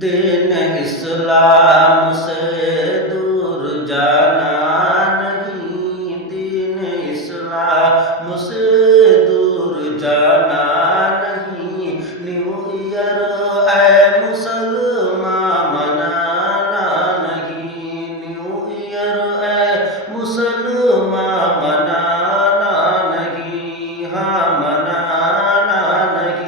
दीन इस्लाम से दूर जाना नहीं, दीन इस्लाम से दूर जाना नहीं। न्यू ईयर ऐ मुसलमान मनाना नहीं, न्यू ईयर ऐ मुसलमान मनाना नहीं, हाँ मनाना नहीं।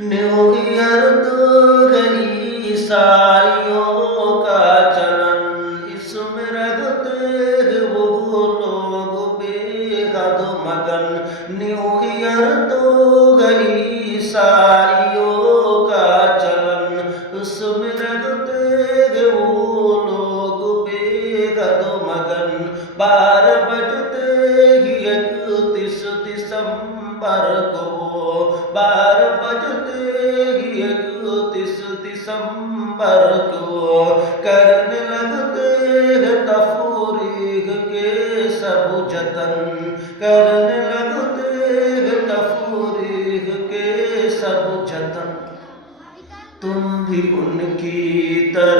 न्यू ईयर तो गई ईसाइयों का चलन, इसमें रखते वो लोग बेहद मगन। न्यू ईयर तो गई ईसाइयों का चलन, उसमें रखते वो लोग बेहद मगन। 12 बजते ही 31 दिसंबर को, 12 बजते ही 31 दिसंबर को करने लगते हैं तफरीक के सब जतन, करने लगते हैं तफरीक के सब जतन। तुम भी उनकी तरह